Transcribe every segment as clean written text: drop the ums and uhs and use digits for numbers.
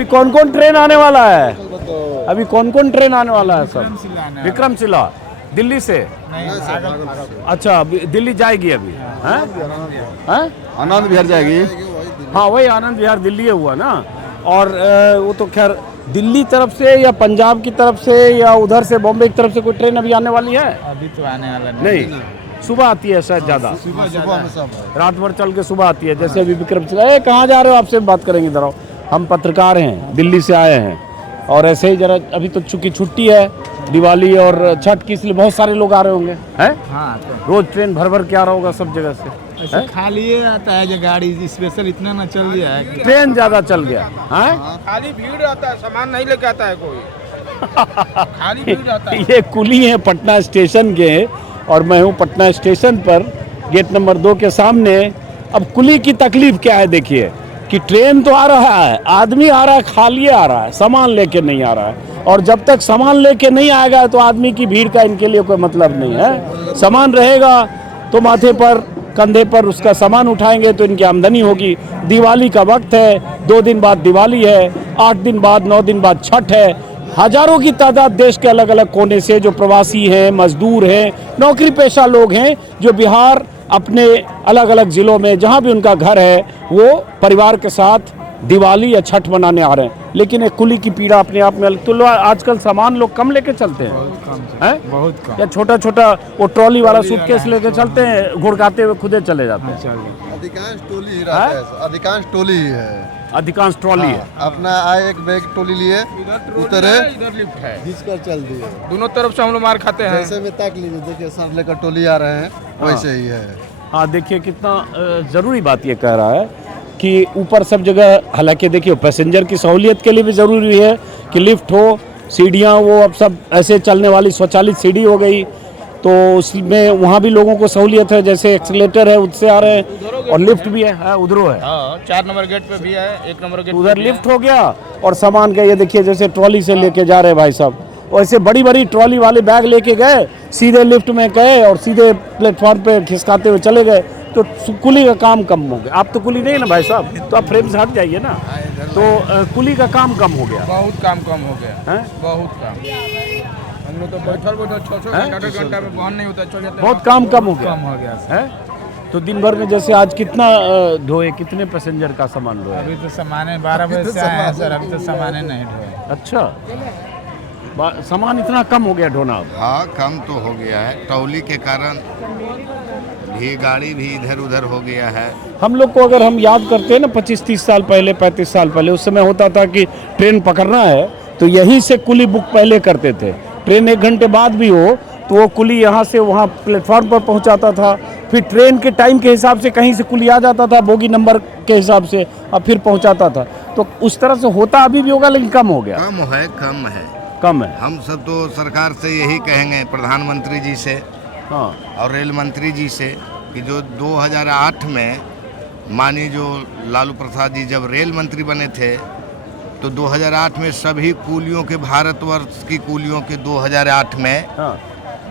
अभी कौन कौन ट्रेन आने वाला है? अभी कौन कौन ट्रेन आने वाला है सर? विक्रमशिला दिल्ली से। अच्छा अभी दिल्ली जाएगी अभी? आनंद विहार जाएगी। हाँ वही आनंद विहार दिल्ली हुआ ना। और वो तो खैर दिल्ली तरफ से या पंजाब की तरफ से या उधर से बॉम्बे की तरफ से कोई ट्रेन अभी आने वाली है? अभी तो आने वाला नहीं, सुबह आती है शायद ज़्यादा, रात भर चल के सुबह आती है। जैसे अभी विक्रमशिला, कहाँ जा रहे हो? आपसे बात करेंगे इधर आओ। हम पत्रकार हैं, दिल्ली से आए हैं और ऐसे ही जरा अभी तो चूंकि छुट्टी है दिवाली और छठ की, इसलिए बहुत सारे लोग आ रहे होंगे हैं। हाँ तो रोज ट्रेन भर भर के आ रहा होगा सब जगह से। ऐसे खाली ये आता है जो गाड़ी स्पेशल इतना ना चल गया है, ट्रेन ज़्यादा चल गया है। खाली भीड़ आता है, सामान नहीं लेके आता है कोई, खाली भीड़ आता है। ये कुली है पटना स्टेशन के और मैं हूँ पटना स्टेशन पर गेट नंबर 2 के सामने। अब कुली की तकलीफ क्या है देखिए कि ट्रेन तो आ रहा है, आदमी आ रहा है, खाली आ रहा है, सामान लेके नहीं आ रहा है। और जब तक सामान लेके नहीं आएगा तो आदमी की भीड़ का इनके लिए कोई मतलब नहीं है। सामान रहेगा तो माथे पर कंधे पर उसका सामान उठाएंगे तो इनकी आमदनी होगी। दिवाली का वक्त है, 2 दिन बाद दिवाली है, 8 दिन बाद 9 दिन बाद छठ है। हजारों की तादाद देश के अलग अलग कोने से जो प्रवासी हैं, मजदूर हैं, नौकरी पेशा लोग हैं, जो बिहार अपने अलग अलग ज़िलों में जहां भी उनका घर है वो परिवार के साथ दिवाली या छठ मनाने आ रहे हैं। लेकिन एक कुली की पीड़ा अपने आप में अलग। तो आजकल सामान लोग कम लेके चलते हैं, बहुत कम। या छोटा छोटा वो ट्रॉली वाला सूटकेस लेके चलते हैं, घुड़काते हुए खुदे चले जाते हैं। अधिकांश टोली ही रहता है, अधिकांश टोली ही है, अधिकांश ट्रॉली है। अपना आए एक बैग टोली लिए उतरे, इधर लिफ्ट है, घिसकर चल दिए। दोनों तरफ से हम लोग मार खाते हैं। जैसे में ताक लीजिए, देखिए सर लेकर टोली आ रहे हैं, वैसे ही है। हाँ देखिए कितना ज़रूरी बात ये कह रहा है कि ऊपर सब जगह, हालांकि देखिए पैसेंजर की सहूलियत के लिए भी ज़रूरी है कि लिफ्ट हो, सीढ़ियाँ वो अब सब ऐसे चलने वाली स्वचालित सीढ़ी हो गई, तो उसमें वहाँ भी लोगों को सहूलियत है। जैसे एक्सीलेटर है उससे आ रहे हैं और लिफ्ट भी है, उधरों है। 4 नंबर गेट पे भी है, 1 नंबर गेट उधर लिफ्ट हो गया और सामान का ये देखिए जैसे ट्रॉली से लेके जा रहे हैं भाई साहब, वैसे बड़ी बड़ी ट्रॉली वाले बैग लेके गए, सीधे लिफ्ट में गए और सीधे प्लेटफॉर्म पे खिसकाते हुए चले गए। तो कुली का काम कम हो गया। आप तो कुली नहीं है ना भाई साहब, तो आप फ्रेम से हट जाइए ना। तो कुली का काम कम हो गया, बहुत काम कम हो गया हैं? बहुत काम। हम लोग तो बैठल 6 घंटा में बहन नहीं होता, चल जाते। बहुत काम कम हो गया, कम हो गया है। तो दिन भर में जैसे आज कितना ढोए, कितने पैसेंजर का सामान ढोए? अभी तो सामान 12 बजे से आए हैं सर, अभी तो सामान नहीं ढोए। अच्छा सामान इतना कम हो गया ढोना अब? हाँ कम तो हो गया है, टौली के कारण भी गाड़ी भी इधर उधर हो गया है। हम लोग को अगर हम याद करते हैं ना 25-30 साल पहले, 35 साल पहले, उस समय होता था कि ट्रेन पकड़ना है तो यहीं से कुली बुक पहले करते थे। ट्रेन 1 घंटे बाद भी हो तो वो कुली यहाँ से वहाँ प्लेटफॉर्म पर पहुँचाता था, फिर ट्रेन के टाइम के हिसाब से कहीं से कुली आ जाता था बोगी नंबर के हिसाब से और फिर पहुँचाता था। तो उस तरह से होता अभी भी होगा लेकिन कम हो गया। कम है। हम सब तो सरकार से यही कहेंगे, प्रधानमंत्री जी से हाँ और रेल मंत्री जी से, कि जो 2008 में माननीय जो लालू प्रसाद जी जब रेल मंत्री बने थे तो 2008 में सभी कुलियों के, भारतवर्ष की कुलियों के 2008 में हाँ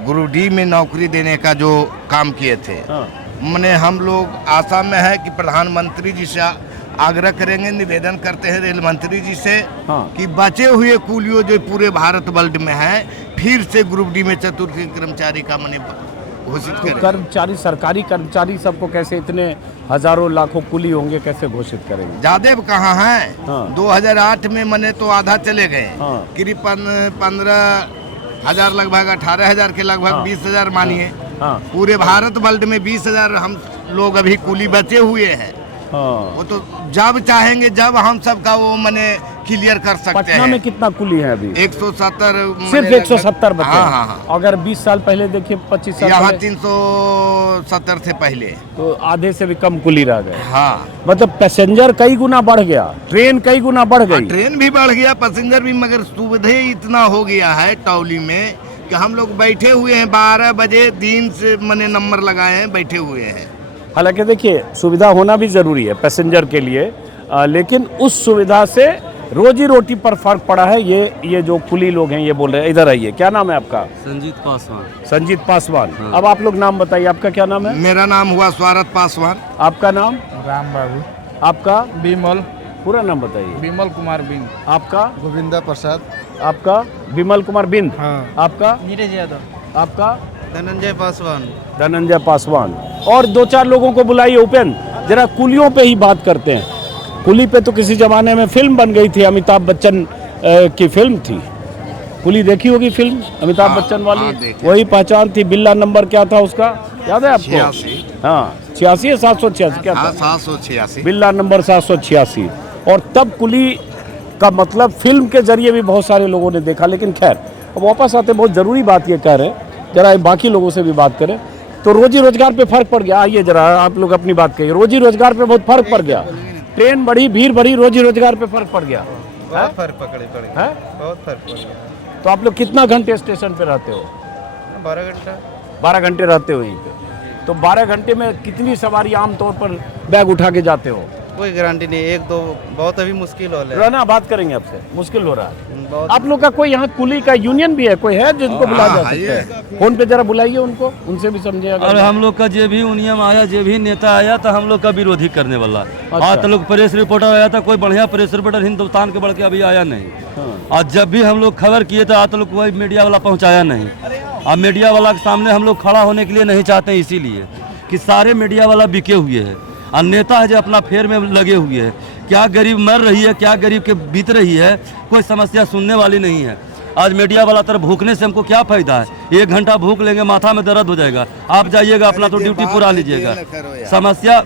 ग्रुप डी में नौकरी देने का जो काम किए थे। हाँ मैंने हम लोग आशा में है कि प्रधानमंत्री जी से आग्रह करेंगे, निवेदन करते हैं रेल मंत्री जी से हाँ। कि बचे हुए कुलियों जो पूरे भारत वर्ल्ड में है फिर से ग्रुप डी में चतुर्थ कर्मचारी का मैंने घोषित तो करें। कर्मचारी, सरकारी कर्मचारी सबको कैसे, इतने हजारों लाखों कुली होंगे, कैसे घोषित करेंगे? ज्यादा कहाँ है? हाँ। 2008 में मैंने तो आधा चले गए, हाँ। करीब 15,000 लगभग 18,000 के लगभग हाँ। 20,000 मानिए। हाँ पूरे भारत वर्ल्ड में 20,000 हम लोग अभी कुली बचे हुए हैं। हाँ। वो तो जब चाहेंगे जब हम सबका वो मैंने क्लियर कर सकते पटना हैं। में कितना कुली है अभी? 170 सिर्फ 170 बच्चे। हाँ हाँ हाँ। अगर 20 साल पहले देखिए, 25 साल यहाँ पहले 370 से पहले तो आधे से भी कम कुली रह गए। हाँ। मतलब पैसेंजर कई गुना बढ़ गया, ट्रेन कई गुना बढ़ गई। ट्रेन भी बढ़ गया, पैसेंजर भी, मगर सुविधा इतना हो गया है टौली में कि हम लोग बैठे हुए हैं 12 बजे दिन से मैंने नंबर लगाए हैं, बैठे हुए हैं। हालांकि देखिए सुविधा होना भी ज़रूरी है पैसेंजर के लिए, लेकिन उस सुविधा से रोजी रोटी पर फर्क पड़ा है। ये जो कुली लोग हैं ये बोल रहे हैं। इधर आइए, क्या नाम है आपका? संजीत पासवान। संजीत पासवान। अब आप लोग नाम बताइए, आपका क्या नाम है? मेरा नाम हुआ स्वारथ पासवान। आपका नाम? राम बाबू। आपका? विमल। पूरा नाम बताइए। विमल कुमार बिंद। आपका? गोविंदा प्रसाद। आपका? विमल कुमार बिंद। हाँ। आपका? नीरज यादव। आपका? धनंजय पासवान। धनंजय पासवान। और 2-4 लोगों को बुलाइए। उपेंद्र, जरा कुलियों पे ही बात करते हैं। कुली पे तो किसी जमाने में फिल्म बन गई थी, अमिताभ बच्चन की फिल्म थी। कुली देखी होगी फिल्म अमिताभ हाँ, बच्चन वाली। हाँ, देखी। वही पहचान थी। बिल्ला नंबर क्या था उसका, याद है आपको? 86। हाँ, 86 या 786 क्या था? 786। बिल्ला नंबर 786। और तब कुली का मतलब फिल्म के जरिए भी बहुत सारे लोगों ने देखा। लेकिन खैर, अब वापस आते, बहुत ज़रूरी बात ये कह रहे हैं, जरा बाकी लोगों से भी बात करें। तो रोजी रोजगार पे फर्क पड़ गया। आइए जरा आप लोग अपनी बात कहिए। रोजी रोजगार पे बहुत फर्क पड़ गया। ट्रेन बढ़ी, भीड़ बढ़ी, रोजी रोजगार पे फर्क पड़ गया। बहुत फर्क पड़ी है? बहुत फर्क पड़ गया। तो आप लोग कितना घंटे स्टेशन पे रहते हो? 12 घंटा। 12 घंटे रहते हो यहीं पे। तो 12 घंटे में कितनी सवारी आमतौर पर बैग उठा के जाते हो? कोई गारंटी नहीं, 1-2 बहुत अभी मुश्किल हो रहा रहना, बात करेंगे आपसे, मुश्किल हो रहा है। बहुत। आप लोग का कोई यहाँ कुली का यूनियन भी है, कोई है जिनको बुलाया जा हाँ, सकता है? फोन पे जरा बुलाइए उनको, उनसे भी समझे। और हम लोग का जो भी यूनियन आया, जो भी नेता आया, तो हम लोग का विरोधी करने वाला। आज तो लोग प्रेस रिपोर्टर आया था, कोई बढ़िया प्रेस रिपोर्टर हिंदुस्तान के बढ़ के अभी आया नहीं। और जब भी हम लोग खबर किए तो आज तक कोई मीडिया वाला पहुंचाया नहीं। अब मीडिया वाला के सामने हम लोग खड़ा होने के लिए नहीं चाहते, इसीलिए कि सारे मीडिया वाला बिके हुए हैं और नेता है जो अपना फेर में लगे हुए हैं। क्या गरीब मर रही है, क्या गरीब के बीत रही है, कोई समस्या सुनने वाली नहीं है। आज मीडिया वाला तरफ भूखने से हमको क्या फायदा है? 1 घंटा भूख लेंगे, माथा में दर्द हो जाएगा। आप जाइएगा अपना तो ड्यूटी पूरा लीजिएगा। समस्या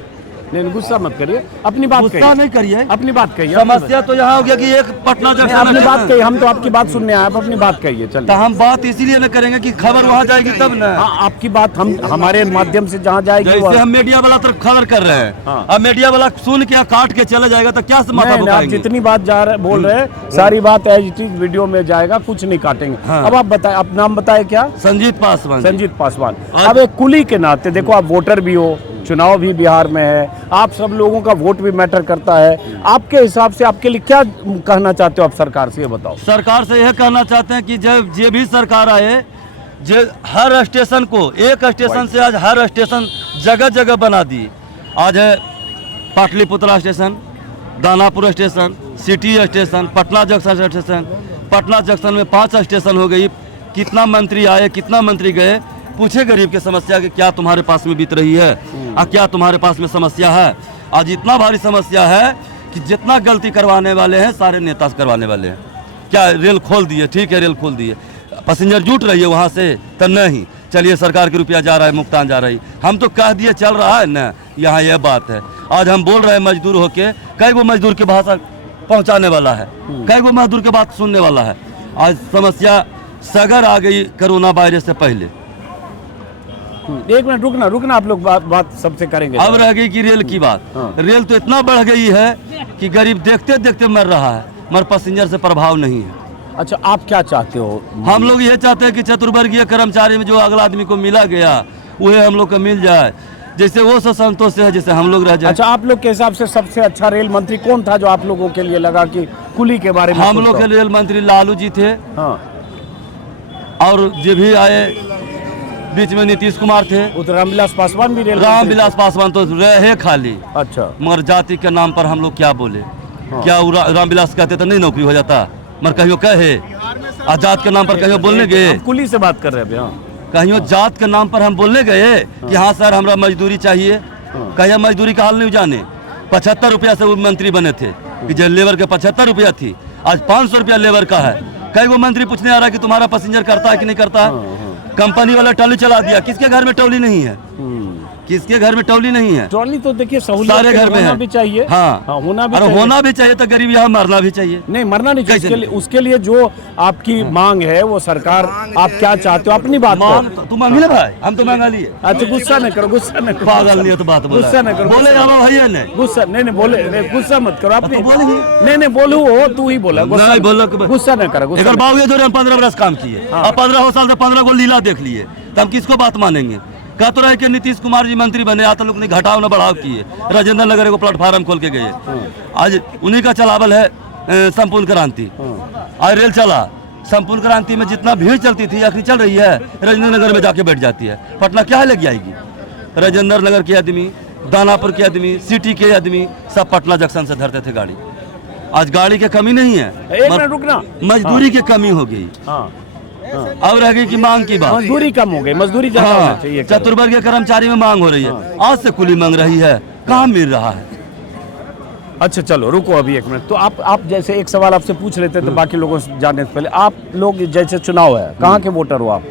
नहीं, गुस्सा मत करिए, अपनी बात गुस्सा कहिए। नहीं करिए। अपनी बात कहिए। समस्या तो यहाँ हो गया कि एक पटना नहीं, जंक्शन अपनी बात है। कहिए, हम तो आपकी बात सुनने आए, आप अपनी बात कहिए। तो चलिए। हम बात इसीलिए न करेंगे कि खबर वहाँ जाएगी तब न। हाँ, आपकी बात हम हमारे माध्यम से जहाँ जाएगी जैसे हम मीडिया वाला तरफ खबर कर रहे हैं, हाँ। अब मीडिया वाला सुन के काट के चला जाएगा तो क्या से माथा नहीं, आप भुकाएंगे? जितनी बात जा रहे बोल रहे हैं, सारी बात एज इट इज वीडियो में जाएगा, कुछ नहीं काटेंगे। हाँ। अब आप बताएं, आप नाम बताए क्या? संजीत पासवान जी। संजीत पासवान। आज- अब एक कुली के नाते देखो, आप वोटर भी हो, चुनाव भी बिहार में है, आप सब लोगों का वोट भी मैटर करता है। आपके हिसाब से आपके लिए क्या कहना चाहते हो आप सरकार से, ये बताओ। सरकार से यह कहना चाहते हैं कि जब जे भी सरकार आए, जो हर स्टेशन को, एक स्टेशन से आज हर स्टेशन जगह जगह बना दी। आज है Pataliputra station, Danapur station, city station, Patna junction station. Patna junction में 5 स्टेशन हो गई। कितना मंत्री आए, कितना मंत्री गए, पूछे गरीब के समस्या के क्या तुम्हारे पास में बीत रही है और क्या तुम्हारे पास में समस्या है। आज इतना भारी समस्या है कि जितना गलती करवाने वाले हैं सारे नेता करवाने वाले हैं। क्या रेल खोल दिए, ठीक है रेल खोल दिए, पैसेंजर जुट रही है वहाँ से तो नहीं, चलिए सरकार के रुपया जा रहा है, मुक्तान जा रही, हम तो कह दिए चल रहा है ना। यहाँ यह बात है, आज हम बोल रहे हैं मजदूर होके, कई वो मजदूर की भाषा पहुँचाने वाला है, कई वो मजदूर की बात सुनने वाला है। आज समस्या सगर आ गई कोरोना वायरस से पहले। 1 मिनट रुकना, आप लोग बात सबसे करेंगे। अब रह गई कि रेल की बात। हाँ। रेल तो इतना बढ़ गई है कि गरीब देखते देखते मर रहा है, मगर पैसेंजर से प्रभाव नहीं है। अच्छा, आप क्या चाहते हो? हम लोग ये चाहते हैं कि चतुर्वर्गीय कर्मचारी में जो अगला आदमी को मिला गया वह हम लोग को मिल जाए, जैसे वो सब संतोष है जैसे हम लोग रह जाए। अच्छा, आप लोग के हिसाब से सबसे अच्छा रेल मंत्री कौन था जो आप लोगों के लिए लगा कि कुली के बारे में? हम लोग के रेल मंत्री लालू जी थे, हाँ, और जो भी आए बीच में नीतीश कुमार थे, वो तो रामविलास पासवान भी रेल मंत्री रामविलास पासवान तो रहे खाली, थे। अच्छा, मगर जाति के नाम पर हम लोग क्या बोले। क्या वो रामविलास कहते तो नहीं नौकरी हो जाता, मगर कहियो कहे आजाद के नाम पर कहियो बोलने गए, हम कुली से बात कर रहे हैं अभी। हाँ, कहियो जात के नाम पर हम बोलने गए कि हाँ सर हमरा मजदूरी चाहिए, कहियो मजदूरी का हाल नहीं जाने। 75 रुपया से वो मंत्री बने थे कि जो लेबर के 75 रुपया थी, आज 500 रुपया लेबर का है। कई वो मंत्री पूछने आ रहा है कि तुम्हारा पैसेंजर करता है कि नहीं करता है। कंपनी वाला टॉली चला दिया, किसके घर में टॉली नहीं है, किसके घर में टॉली नहीं है। ट्रॉली तो देखिए सहूलियत सारे घर में होना है। भी चाहिए। हाँ, होना भी और चाहिए। होना भी चाहिए तो गरीब यहाँ मरना भी चाहिए। नहीं, मरना नहीं चाहिए। कैसे उसके लिए जो आपकी मांग है वो सरकार, आप क्या चाहते हो अपनी बात को। तू मांगी ना भाई, हम तो मांगा लिए। अच्छा, गुस्सा न करो, गुस्सा न करो, पागल नहीं है तो बात बोला, गुस्सा न करो, बोले जाओ भैया ने गुस्सा नहीं बोले, नहीं गुस्सा मत करो। आपने तो बोलिए। नहीं बोलू हो, तू ही बोला, गुस्सा नहीं न- बोलो, गुस्सा न करो, गुस्सा अगर न- बाबू जो हम 15 बरस काम किए और 15 साल से 15 को लीला देख लिए, तो हम किसको बात मानेंगे। कह तो रहे कि नीतीश कुमार जी मंत्री बने, आता लोग ने घटाव न बढ़ाव किए, राजेंद्र नगर को प्लेटफार्म खोल के गए। आज उन्हीं का चलावल है संपूर्ण क्रांति। आज रेल चला, संपूर्ण क्रांति में जितना भीड़ चलती थी आखिर चल रही है, राजेंद्र नगर में जाके बैठ जाती है। पटना क्या लग जाएगी। राजेंद्र नगर के आदमी, दानापुर के आदमी, सिटी के आदमी सब पटना जंक्शन से धरते थे गाड़ी। आज गाड़ी की कमी नहीं है, एक मिनट रुकना। मजदूरी की कमी हो गई। हाँ अब रह गई कि मांग की बात। मजदूरी कम हो गई, मजदूरी ज्यादा होना हाँ, चाहिए। चतुर्वर्गीय कर्मचारी में मांग हो रही है, आज से कुली मांग रही है, कहाँ मिल रहा है। अच्छा चलो रुको अभी एक मिनट। तो आप जैसे एक सवाल आपसे पूछ लेते तो बाकी लोगों से जानने से पहले, आप लोग जैसे चुनाव है, कहाँ के वोटर हो आप?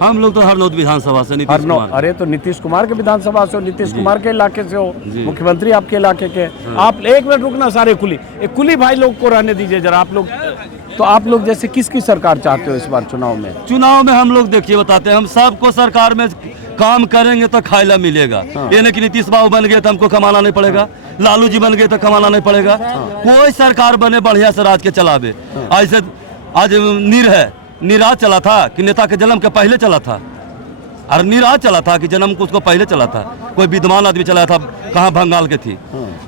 हम लोग तो हरनौत विधानसभा से नीतीश हरनौत। कुमार। अरे तो नीतीश कुमार के विधानसभा से हो, नीतीश कुमार के इलाके से हो, जी। मुख्यमंत्री आपके इलाके के। आप एक मिनट रुकना, सारे कुली, एक कुली भाई लोग को रहने दीजिए जरा। आप लोग तो आप लोग जैसे किसकी सरकार चाहते हो इस बार चुनाव में? चुनाव में हम लोग देखिए बताते हैं, हम सबको सरकार में काम करेंगे तो खाइला मिलेगा। ये नहीं कि नीतीश बाबू बन गए तो हमको कमाना नहीं पड़ेगा, लालू जी बन गए तो कमाना नहीं पड़ेगा। कोई सरकार बने बढ़िया से राज के चलावे। ऐसे आज निराज चला था कि नेता के जन्म के पहले चला था, और निराज चला था कि जन्म को उसको पहले चला था। कोई विद्वान आदमी चलाया था, कहाँ बंगाल के थी।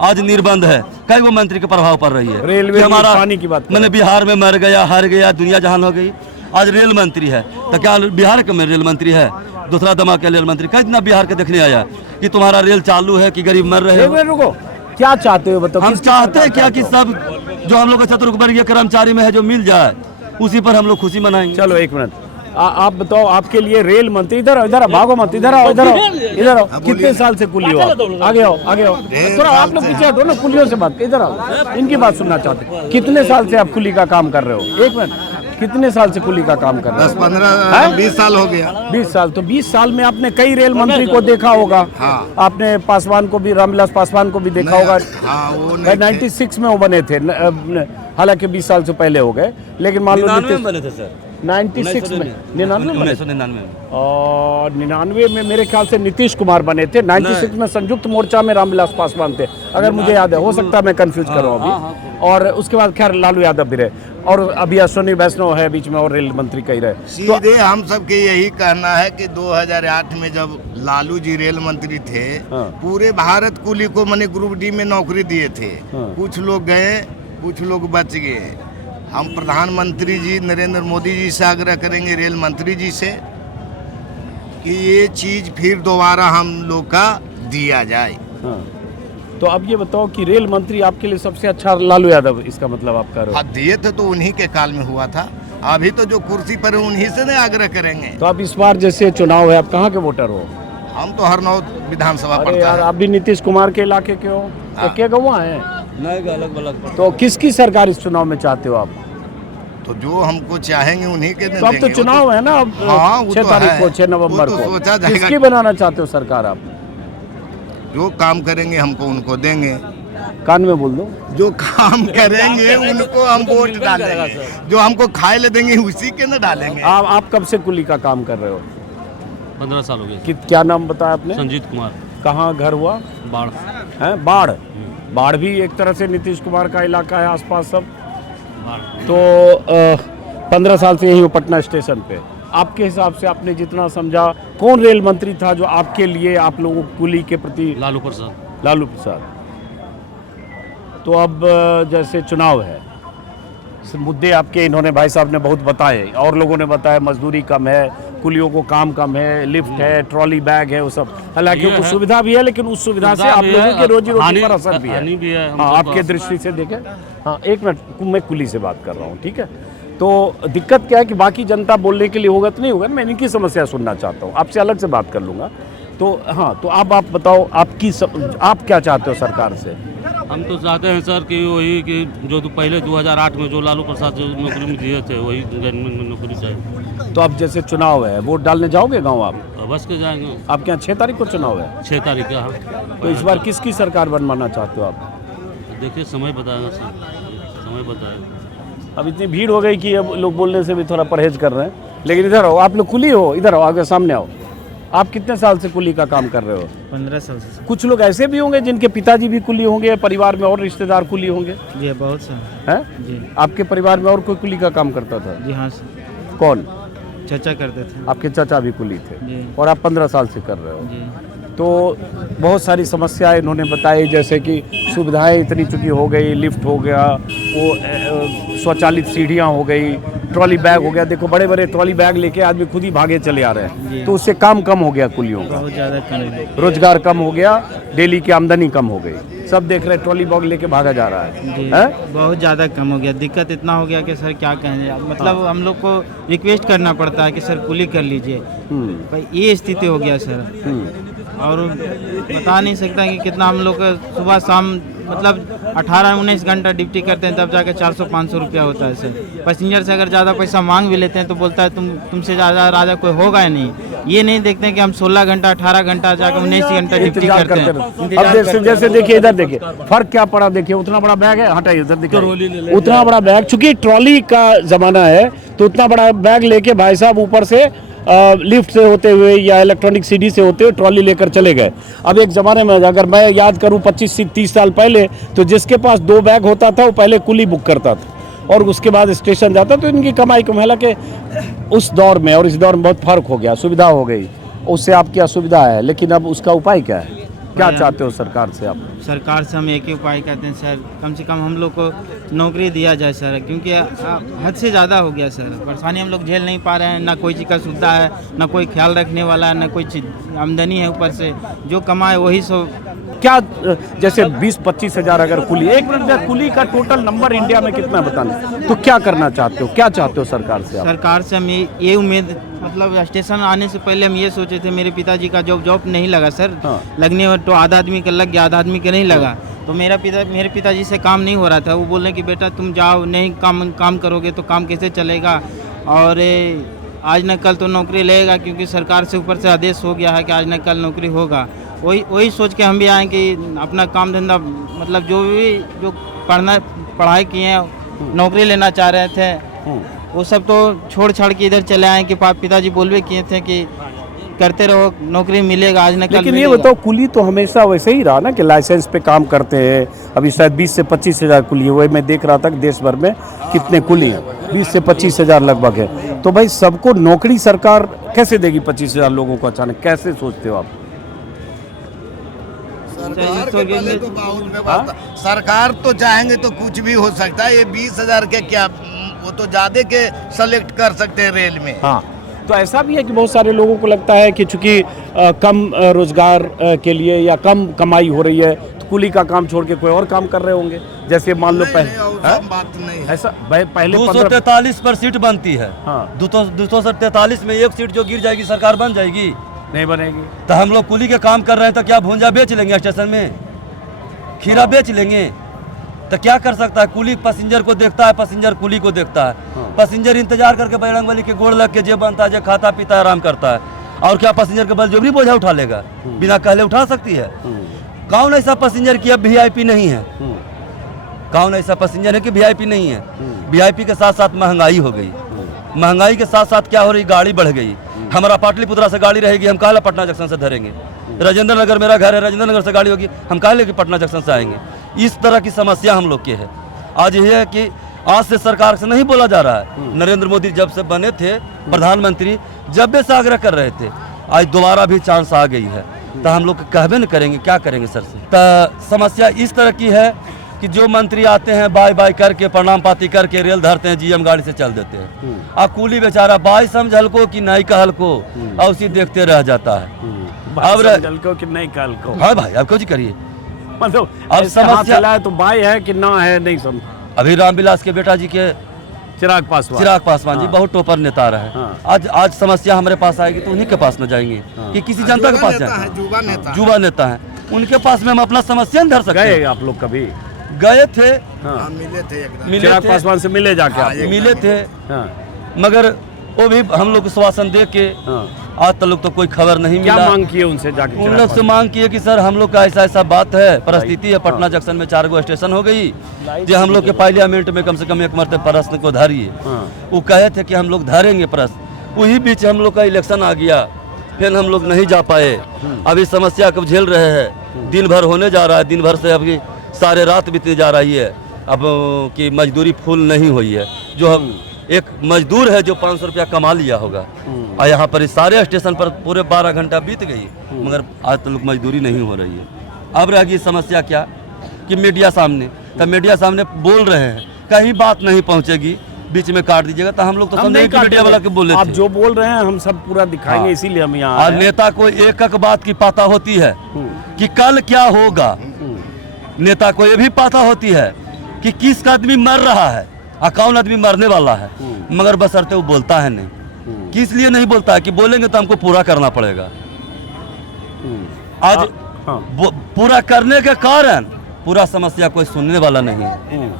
आज निर्बंध है, कई वो मंत्री के प्रभाव पड़ रही है। रेलवे हमारा पानी की बात मैंने बिहार में मर गया, हार गया, दुनिया जहान हो गई। आज रेल मंत्री है तो क्या बिहार के में रेल मंत्री है? दूसरा दमा के रेल मंत्री कितना बिहार के देखने आया कि तुम्हारा रेल चालू है कि गरीब मर रहे एक हो। मिनट रुको, क्या चाहते हो बताओ? हम किसकी चाहते हैं सरकार क्या कि चाहते हो? सब जो हम लोग का चतुर्वर्गीय कर्मचारी में है जो मिल जाए, उसी पर हम लोग खुशी मनाएंगे। चलो एक मिनट, आप बताओ, आपके लिए रेल मंत्री, इधर आओ, इधर आओ, भागो मत, इधर आओ, इधर आओ, इधर आओ। कितने साल से कुली हो आप? आगे आओ, आगे आओ, थोड़ा आप लोग पीछे हटो ना, कुलियों से बात, इधर आओ, इनकी बात सुनना चाहते हैं। कितने साल से आप कुली का काम कर रहे हो? एक मिनट, कितने साल से कुली का काम कर रहे हो? 10-15-20 साल हो गया। 20 साल। तो 20 साल में आपने कई रेल मंत्री को देखा होगा। हाँ। आपने पासवान को भी, रामविलास पासवान को भी देखा होगा। हाँ, वो नहीं थे। 96 में वो बने थे, हालांकि 20 साल से पहले हो गए, लेकिन मान लो 99 में बने थे सर, 96 में, 99 में, 1999 में। और 99 में मेरे ख्याल से नीतीश कुमार बने थे। 96 में संयुक्त मोर्चा में रामविलास पासवान थे, अगर मुझे याद है, हो सकता है मैं कंफ्यूज कर रहा हूँ अभी। और उसके बाद खैर लालू यादव भी रहे, और अभी अश्विनी वैष्णव है बीच में, और रेल मंत्री कही रहे। सीधे हम सबके यही कहना है कि 2008 में जब लालू जी रेल मंत्री थे, हाँ। पूरे भारत कुली को मैंने ग्रुप डी में नौकरी दिए थे। हाँ। कुछ लोग गए, कुछ लोग बच गए। हम प्रधानमंत्री जी नरेंद्र मोदी जी से आग्रह करेंगे, रेल मंत्री जी से, कि ये चीज फिर दोबारा हम लोग का दिया जाए। हाँ। तो अब ये बताओ कि रेल मंत्री आपके लिए सबसे अच्छा लालू यादव, इसका मतलब आप कह रहे हो? हाँ, दिए थे तो उन्हीं के काल में हुआ था। अभी तो जो कुर्सी पर है उन्हीं से नहीं आग्रह करेंगे। तो आप इस बार जैसे चुनाव है, आप कहाँ के वोटर हो? हम तो हरनौत विधानसभा अरे पड़ता यार, है। आप भी नीतीश कुमार के इलाके के हो, तो हाँ। क्या गवाह है? नहीं अलग अलग। तो किसकी सरकार इस चुनाव में चाहते हो आप? तो जो हमको चाहेंगे उन्हीं के तो अब तो चुनाव है ना, अब हाँ, वो 6 तो तारीख है। को, 6 नवंबर वो तो को। सोचा जाएगा। किसकी बनाना चाहते हो सरकार आप? जो काम करेंगे हमको उनको देंगे। कान में बोल दो। जो काम करेंगे उनको हम वोट डालेंगे। जो हमको खाए ले देंगे उसी के न डालेंगे। आप कब से कुली का काम कर रहे हो? 15 साल हो गए। क्या नाम बताया आपने? संजीत कुमार। कहाँ घर हुआ? बाढ़। है बाढ़। बाढ़ भी एक तरह से नीतीश कुमार का इलाका है, आसपास सब। तो 15 साल से यही हो पटना स्टेशन पे। आपके हिसाब से आपने जितना समझा, कौन रेल मंत्री था जो आपके लिए, आप लोगों को कुली के प्रति? लालू प्रसाद। लालू प्रसाद। तो अब जैसे चुनाव है, मुद्दे आपके इन्होंने भाई साहब ने बहुत बताए, और लोगों ने बताया मजदूरी कम है, कुलियों को काम कम है, लिफ्ट है, ट्रॉली बैग है, वो सब। हालांकि कुछ सुविधा भी है, लेकिन उस सुविधा से आप लोगों के रोजी रोटी पर असर भी है। हाँ, आपके दृष्टि से देखें। हाँ, एक मिनट, मैं कुली से बात कर रहा हूँ, ठीक है? तो दिक्कत क्या है कि बाकी जनता बोलने के लिए होगा तो नहीं होगा, मैं इनकी समस्या सुनना चाहता हूँ, आपसे अलग से बात कर लूँगा। तो हाँ, तो अब आप बताओ, आप क्या चाहते हो सरकार से? हम तो चाहते हैं सर कि वही कि जो पहले 2008 में जो लालू प्रसाद जो नौकरी में दिए थे, वही गवर्नमेंट में नौकरी चाहिए। तो अब जैसे चुनाव है, वोट डालने जाओगे गांव आप? बस के जाएंगे। आपके यहाँ 6 तारीख को चुनाव है? 6 तारीख का। हाँ। तो इस बार किसकी सरकार बनवाना चाहते हो आप? देखिए समय बताएगा सर, समय बताएगा। अब इतनी भीड़ हो गई कि अब लोग बोलने से भी थोड़ा परहेज कर रहे हैं। लेकिन इधर आओ, आप लोग कुली हो, इधर आओ, आगे सामने आओ। आप कितने साल से कुली का काम कर रहे हो? 15 साल से। कुछ लोग ऐसे भी होंगे जिनके पिताजी भी कुली होंगे, परिवार में और रिश्तेदार कुली होंगे, जी बहुत सा हैं? जी। आपके परिवार में और कोई कुली का काम करता था? जी हाँ, कौन? चचा करते थे आपके चाचा भी कुली थे, जी। और आप 15 साल से कर रहे हो। जी। तो बहुत सारी समस्याएं इन्होंने बताई, जैसे कि सुविधाएं इतनी चुकी हो गई, लिफ्ट हो गया, वो स्वचालित सीढ़ियां हो गई, ट्रॉली बैग हो गया। देखो, बड़े बड़े ट्रॉली बैग लेके आदमी खुद ही भागे चले आ रहे हैं, तो उससे काम कम हो गया कुलियों का, बहुत ज़्यादा कम है। रोजगार कम हो गया, डेली की आमदनी कम हो गई। सब देख रहे हैं ट्रॉली बैग लेके भागा जा रहा है जी हैं? बहुत ज़्यादा कम हो गया। दिक्कत इतना हो गया कि सर क्या कहें, मतलब हम लोग को रिक्वेस्ट करना पड़ता है कि सर कुली कर लीजिए। भाई ये स्थिति हो गया सर। और बता नहीं सकता कि कितना हम लोग सुबह शाम मतलब 18-19 घंटा ड्यूटी करते हैं, तब जाकर 400-500 रुपया होता है सर। पैसेंजर से अगर ज़्यादा पैसा मांग भी लेते हैं तो बोलता है तुमसे ज़्यादा राजा कोई होगा ही नहीं। ये नहीं देखते हैं कि हम 16 घंटा 18 घंटा जाकर 19 घंटा ड्यूटी इंतजार करते करते हैं। रहो। अब जैसे देखिए इधर देखिए फर्क क्या पड़ा, देखिए उतना बड़ा बैग है, हटाइए उधर देखिए उतना बड़ा बैग, चूंकि ट्रॉली का जमाना है तो उतना बड़ा बैग लेके भाई साहब ऊपर से लिफ्ट से होते हुए या इलेक्ट्रॉनिक सीढ़ी से होते हुए ट्रॉली लेकर चले गए। अब एक ज़माने में अगर मैं याद करूं 25 से 30 साल पहले, तो जिसके पास 2 बैग होता था वो पहले कुली बुक करता था और उसके बाद स्टेशन जाता, तो इनकी कमाई को महिला के उस दौर में और इस दौर में बहुत फ़र्क हो गया, सुविधा हो गई, उससे आपकी असुविधा है। लेकिन अब उसका उपाय क्या है, क्या चाहते हो सरकार से आप? सरकार से हम एक ही उपाय कहते हैं सर, कम से कम हम लोग को नौकरी दिया जाए सर, क्योंकि हद से ज़्यादा हो गया सर। परेशानी हम लोग झेल नहीं पा रहे हैं, ना कोई चीज़ का सुविधा है, ना कोई ख्याल रखने वाला है, ना कोई चीज़ आमदनी है, ऊपर से जो कमाए वही सब। क्या जैसे 20-25 हज़ार अगर कुली, एक मिनट, कुली का टोटल नंबर इंडिया में कितना बताना, तो क्या करना चाहते हो, क्या चाहते हो सरकार से आप? सरकार से हम ये उम्मीद, मतलब स्टेशन आने से पहले हम ये सोचे थे, मेरे पिताजी का जॉब नहीं लगा सर। हाँ। लगने में तो आधा आदमी का लग गया, आधा आदमी का नहीं लगा। तो मेरे पिताजी से काम नहीं हो रहा था। वो बोल रहे कि बेटा तुम जाओ, नहीं काम करोगे तो काम कैसे चलेगा, और आज न कल तो नौकरी लगेगा, क्योंकि सरकार से ऊपर से आदेश हो गया है कि आज न कल नौकरी होगा। वही सोच के हम भी आए कि अपना काम धंधा, मतलब जो पढ़ाई किए हैं, नौकरी लेना चाह रहे थे, वो सब तो छोड़ छाड़ के इधर चले आए कि पिताजी बोलवे किए थे कि करते रहो, नौकरी मिलेगा आज न कल। लेकिन ये बताओ, कुली तो हमेशा वैसे ही रहा ना कि लाइसेंस पे काम करते हैं। अभी शायद 20 से 25 हज़ार कुली है, वही मैं देख रहा था कि देश भर में कितने कुली हैं, 20 से 25 हज़ार लगभग है। तो भाई सबको नौकरी सरकार कैसे देगी 25 हज़ार लोगों को अचानक, कैसे सोचते हो आप? सरकार के पहले तो बहुत व्यवस्था, सरकार तो चाहेंगे तो कुछ भी हो सकता है। ये 20,000 के क्या, वो तो ज्यादा के सेलेक्ट कर सकते हैं रेल में। हाँ, तो ऐसा भी है कि बहुत सारे लोगों को लगता है कि चूंकि कम रोजगार के लिए या कम कमाई हो रही है, तो कुली का काम छोड़ के कोई और काम कर रहे होंगे। जैसे मान लो बात नहीं है ऐसा पहले 243 पर सीट बनती है। हाँ। 243 में एक सीट जो गिर जाएगी सरकार बन जाएगी, नहीं बनेगी। तो हम लोग कुली के काम कर रहे हैं तो क्या भूंजा बेच लेंगे स्टेशन में, खीरा बेच लेंगे? तो क्या कर सकता है? कुली पैसेंजर को देखता है, पैसेंजर कुली को देखता है। पैसेंजर इंतजार करके बजरंगबली के गोड़ लग के जे बनता है, जे खाता पीता है, आराम करता है। और क्या पैसेंजर के बल जोबरी बोझा उठा लेगा? बिना कहले उठा सकती है? कौन ऐसा पैसेंजर की अब वीआईपी नहीं है? कौन ऐसा पैसेंजर है कि वीआईपी नहीं है? वीआईपी के साथ साथ महंगाई हो गई, महंगाई के साथ साथ क्या हो रही, गाड़ी बढ़ गई। हमारा पाटलिपुत्रा से गाड़ी रहेगी, हम काला पटना जंक्शन से धरेंगे। राजेंद्र नगर मेरा घर है, राजेंद्र नगर से गाड़ी होगी, हम काले की पटना जंक्शन से आएंगे। इस तरह की समस्या हम लोग के है। आज ये है कि आज से सरकार से नहीं बोला जा रहा है। नरेंद्र मोदी जब से बने थे प्रधानमंत्री, जब से आग्रह कर रहे थे, आज दोबारा भी चांस आ गई है, तो हम लोग कहबे न करेंगे, क्या करेंगे सर से? तो समस्या इस तरह की है कि जो मंत्री आते हैं बाय बाय करके, प्रणाम पाती करके रेल धरते हैं, जीएम गाड़ी से चल देते हैं। आ कुली बेचारा बाय समझल को कि नहीं कहल को, और उसी देखते रह जाता है। अब जल को कि नहीं कल को, हाँ भाई, अब कुछ करिए। मतलब अब समस्या है तो बाय है कि ना है, नहीं समझ। अभी रामविलास के बेटा जी के चिराग पासवान जी बहुत टोपर नेता रहे। हाँ। आज समस्या हमारे पास आएगी तो उन्हीं के पास न जाएंगे कि किसी जनता के पास जाएंगे? युवा नेता है, उनके पास में हम अपना समस्या नहीं धर सकते। गए आप लोग कभी? गए थे, हाँ। मिले चिराग पासवान से मिले जाके आप? मिले थे, हाँ। मगर वो भी हम लोग को श्वासन दे के आज तक लोग तो कोई खबर नहीं क्या मिला। मांग किए उनसे जाके? उन लोग से मांग किए कि सर हम लोग का ऐसा ऐसा बात है, परिस्थिति है, पटना जंक्शन में 4 गो स्टेशन हो गई, जो हम लोग के पार्लियामेंट में कम से कम एक मरते प्रश्न को धरिए। वो कहे थे कि हम लोग धरेंगे प्रश्न, वही बीच हम लोग का इलेक्शन आ गया, फिर हम लोग नहीं जा पाए। अभी समस्या कब झेल रहे हैं, दिन भर होने जा रहा है, दिन भर से अभी सारे रात बीतने जा रही है। अब कि मजदूरी फुल नहीं हुई है। जो हम एक मजदूर है जो 500 रुपया कमा लिया होगा, और यहाँ पर इस सारे स्टेशन पर पूरे 12 घंटा बीत गई, मगर आज तक लोग मजदूरी नहीं हो रही है। अब रह गई समस्या क्या कि मीडिया सामने, तो मीडिया सामने बोल रहे हैं, कहीं बात नहीं पहुँचेगी, बीच में काट दीजिएगा, तो हम लोग तो समझे कि मीडिया वाला के बोले आप थे। जो बोल रहे हैं हम सब पूरा दिखाएंगे। हाँ। इसीलिए हम यहाँ और आए हैं। नेता को एक एक बात की पता होती है कि कल क्या होगा। नेता को ये भी पता होती है कि किस का आदमी मर रहा है और कौन आदमी मरने वाला है, मगर बशर्ते वो बोलता है नहीं। किस लिए नहीं बोलता है कि बोलेंगे तो हमको पूरा करना पड़ेगा। आज पूरा करने के कारण पूरा समस्या कोई सुनने वाला नहीं है।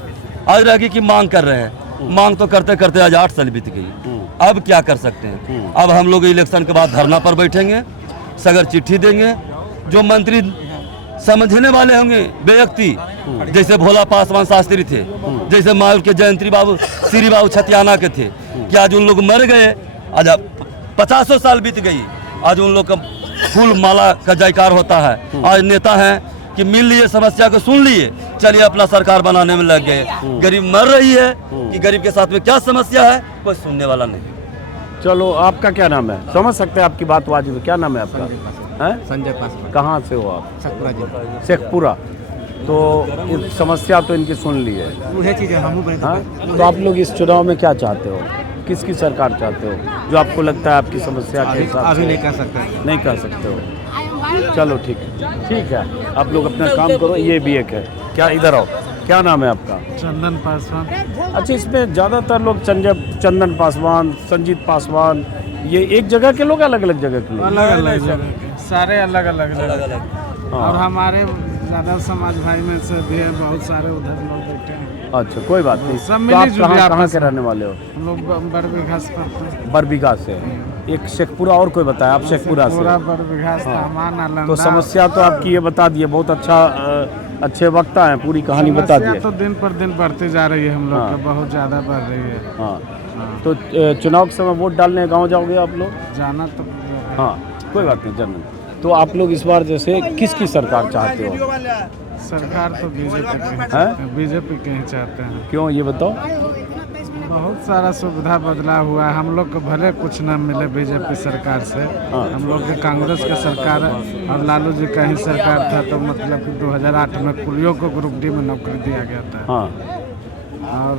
आज रहेगी कि मांग कर रहे हैं, मांग तो करते करते आज 8 साल बीत गई। अब क्या कर सकते हैं? अब हम लोग इलेक्शन के बाद धरना पर बैठेंगे, सगर चिट्ठी देंगे। जो मंत्री समझने वाले होंगे व्यक्ति, जैसे भोला पासवान शास्त्री थे, जैसे मायूर के जयंती बाबू श्री बाबू छतियाना के थे, कि आज उन लोग मर गए, आज 50 साल बीत गई, आज उन लोग का फूल माला का जयकार होता है। आज नेता हैं कि मिल लिए, समस्या को सुन लिए, चलिए अपना सरकार बनाने में लग गए। गरीब मर रही है कि गरीब के साथ में क्या समस्या है, कोई सुनने वाला नहीं। चलो, आपका क्या नाम है? समझ सकते हैं आपकी बात वाजिब। क्या नाम है आपका? संजय पासवान। कहाँ से हो आप? शेखपुरा जिला। शेखपुरा। तो इस समस्या तो इनकी सुन ली है। वही चीज़ है, हम तो आप लोग इस चुनाव में क्या चाहते हो? किसकी सरकार चाहते हो जो आपको लगता है आपकी समस्या के हिसाब से? अभी नहीं कह सकते। नहीं कह सकते हो। चलो ठीक है, आप लोग अपना काम करो। ये भी एक है। क्या, इधर आओ। क्या नाम है आपका? चंदन पासवान। अच्छा, इसमें ज़्यादातर लोग चंदन पासवान, संजीत पासवान, ये एक जगह के लोग, अलग अलग जगह के लोग? अलग अलग जगह, सारे अलग अलग। और हमारे ज़्यादा समाज भाई में से भी है, बहुत सारे उधर लोग बैठे हैं। अच्छा, कोई बात नहीं। सब तो आप मिली जुली कहाँ के रहने वाले हो? हम लोग बरबीघा से पढ़ते हैं। बरबीघा से। एक शेखपुरा और कोई बताया? आप शेखपुरा से? पूरा बरबीघा से सामान नालंदा। तो समस्या तो आपकी ये बता दिए, बहुत अच्छा, अच्छे वक्ता हैं, पूरी कहानी बता दिए। तो दिन पर दिन बढ़ती जा रही है, हम लोग का बहुत ज़्यादा बढ़ रही है। हाँ, तो चुनाव के समय वोट डालने गांव जाओगे आप लोग? जाना तो हाँ, कोई बात नहीं जनरल। तो आप लोग इस बार जैसे किसकी सरकार चाहते हो? सरकार तो बीजेपी के ही चाहते हैं। क्यों, ये बताओ। बहुत सारा सुविधा बदला हुआ है, हम लोग को भले कुछ न मिले बीजेपी सरकार से। हम लोग के कांग्रेस का सरकार है और लालू जी का ही सरकार था, तो मतलब कि 2008 में कुलियों को ग्रुप डी में नौकरी दिया गया था। हाँ, और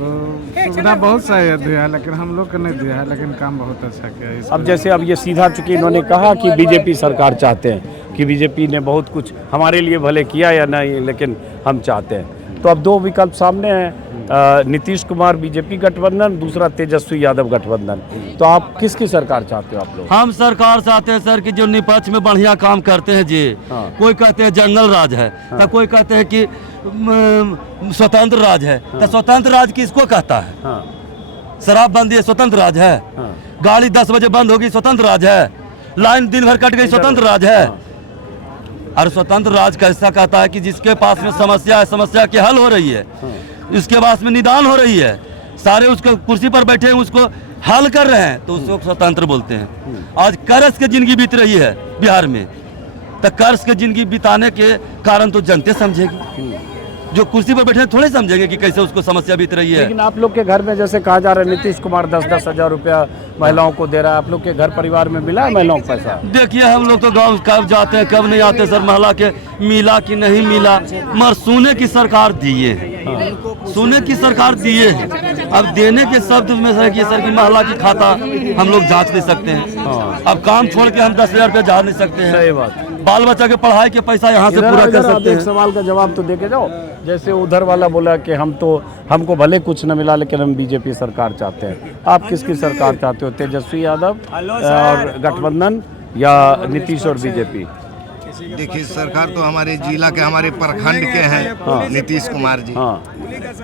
सुविधा बहुत सारी दिया है, लेकिन हम लोग को नहीं दिया है, लेकिन काम बहुत अच्छा किया है। अब जैसे अब ये सीधा, चूंकि इन्होंने कहा कि बीजेपी सरकार चाहते हैं, कि बीजेपी ने बहुत कुछ हमारे लिए भले किया या नहीं, लेकिन हम चाहते हैं। तो अब 2 विकल्प सामने हैं, नीतीश कुमार बीजेपी गठबंधन, दूसरा तेजस्वी यादव गठबंधन। तो आप किसकी सरकार चाहते हो आप लोग? हम सरकार चाहते हैं सर कि जो निपक्ष में बढ़िया काम करते हैं जी। कोई कहते हैं जंगल राज है, तो कोई कहते हैं कि स्वतंत्र राज है। तो स्वतंत्र राज किसको कहता है? शराबबंदी है, स्वतंत्र राज है। गाड़ी 10 बजे बंद होगी, स्वतंत्र राज है। लाइन दिन भर कट गई, स्वतंत्र राज है। और स्वतंत्र राज कैसा कहता है कि जिसके पास में समस्या है, समस्या की हल हो रही है, इसके पास में निदान हो रही है, सारे उसको कुर्सी पर बैठे हैं, उसको हल कर रहे हैं, तो उसको स्वतंत्र बोलते हैं। आज कर्ज की जिंदगी बीत रही है बिहार में, तो कर्ज की जिंदगी बिताने के कारण तो जनते समझेगी, जो कुर्सी पर बैठे हैं थोड़े समझेंगे कि कैसे उसको समस्या बीत रही है। लेकिन आप लोग के घर में जैसे कहा जा रहा है नीतीश कुमार 10-10 हज़ार रुपया महिलाओं को दे रहा है, आप लोग के घर परिवार में मिला है महिलाओं को पैसा? देखिए, हम लोग तो गांव कब जाते हैं कब नहीं आते सर, महिला के मिला कि नहीं मिला, मगर सोने की सरकार दिए है, सोने की सरकार दिए है। अब देने के शब्द में सर कि महिला की खाता हम लोग जांच नहीं सकते हैं। अब काम छोड़ के हम 10,000 रुपया जा नहीं सकते हैं। सही बात। बाल बच्चा के पढ़ाई के पैसा यहाँ से पूरा कर सकते हैं। एक सवाल का जवाब तो देके जाओ। जैसे उधर वाला बोला कि हमको भले कुछ न मिला, लेकिन हम बीजेपी सरकार चाहते हैं। आप किसकी सरकार चाहते हो? तेजस्वी यादव और गठबंधन या नीतीश और बीजेपी? देखिए, सरकार तो हमारे जिला के, हमारे प्रखंड के हैं नीतीश कुमार जी। हाँ,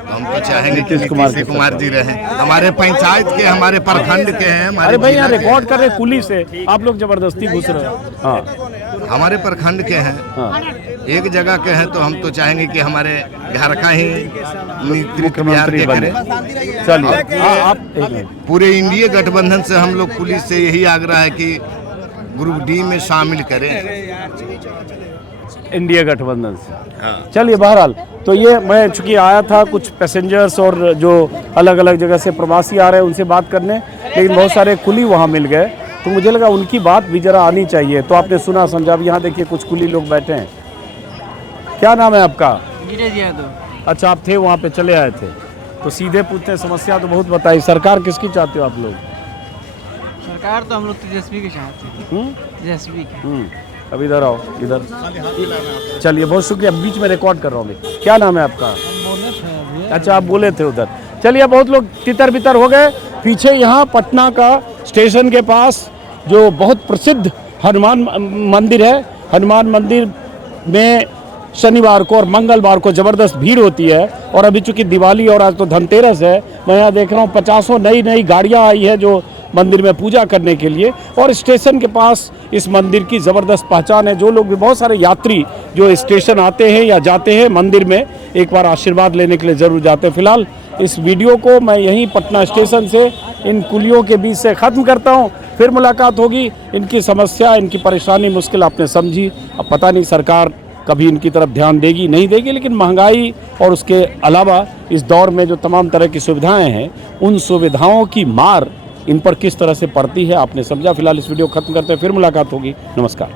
हम तो चाहेंगे कि नीतीश कुमार जी रहे। हमारे पंचायत के, हमारे प्रखंड के हैं। अरे भाई, यहाँ रिकॉर्ड कर रहे कुली से, आप लोग जबरदस्ती घुस रहे हो। हाँ, हमारे प्रखंड के हैं। हाँ, एक जगह के हैं, तो हम तो चाहेंगे कि हमारे घर का ही नेतृत्व बिहार के करें। चलिए आप पूरे इंडिया गठबंधन से हम लोग पुलिस से यही आग्रह है कि ग्रुप डी में शामिल करें इंडिया गठबंधन से। चलिए, बहरहाल तो ये मैं चूंकि आया था कुछ पैसेंजर्स और जो अलग अलग जगह से प्रवासी आ रहे हैं उनसे बात करने, लेकिन बहुत सारे कुली वहाँ मिल गए, तो मुझे लगा उनकी बात भी जरा आनी चाहिए। तो आपने सुना समझा। अब यहाँ देखिए कुछ कुली लोग बैठे हैं। क्या नाम है आपका? नीरज यादव। अच्छा, आप थे वहाँ पे, चले आए थे, तो सीधे पूछते समस्या तो बहुत बताई। सरकार किसकी चाहते हो आप लोग? सरकार तो हम लोग तेजस्वी की चाहते हैं। तेजस्वी की। अब इधर आओ, इधर चलिए, बहुत शुक्रिया। बीच में रिकॉर्ड कर रहा हूँ मैं। क्या नाम है आपका? अच्छा, आप बोले थे उधर। चलिए, बहुत लोग तितर बितर हो गए। पीछे यहाँ पटना का स्टेशन के पास जो बहुत प्रसिद्ध हनुमान मंदिर है, हनुमान मंदिर में शनिवार को और मंगलवार को ज़बरदस्त भीड़ होती है। और अभी चूंकि दिवाली और आज तो धनतेरस है, मैं यहाँ देख रहा हूँ 50 नई गाड़ियाँ आई है जो मंदिर में पूजा करने के लिए। और स्टेशन के पास इस मंदिर की ज़बरदस्त पहचान है। जो लोग भी, बहुत सारे यात्री जो स्टेशन आते हैं या जाते हैं मंदिर में, एक बार आशीर्वाद लेने के लिए ज़रूर जाते हैं। फिलहाल इस वीडियो को मैं यहीं पटना स्टेशन से इन कुलियों के बीच से ख़त्म करता हूँ। फिर मुलाकात होगी। इनकी समस्या, इनकी परेशानी, मुश्किल आपने समझी। अब पता नहीं सरकार कभी इनकी तरफ ध्यान देगी नहीं देगी, लेकिन महंगाई और उसके अलावा इस दौर में जो तमाम तरह की सुविधाएं हैं, उन सुविधाओं की मार इन पर किस तरह से पड़ती है आपने समझा। फिलहाल इस वीडियो को खत्म करते हैं, फिर मुलाकात होगी। नमस्कार।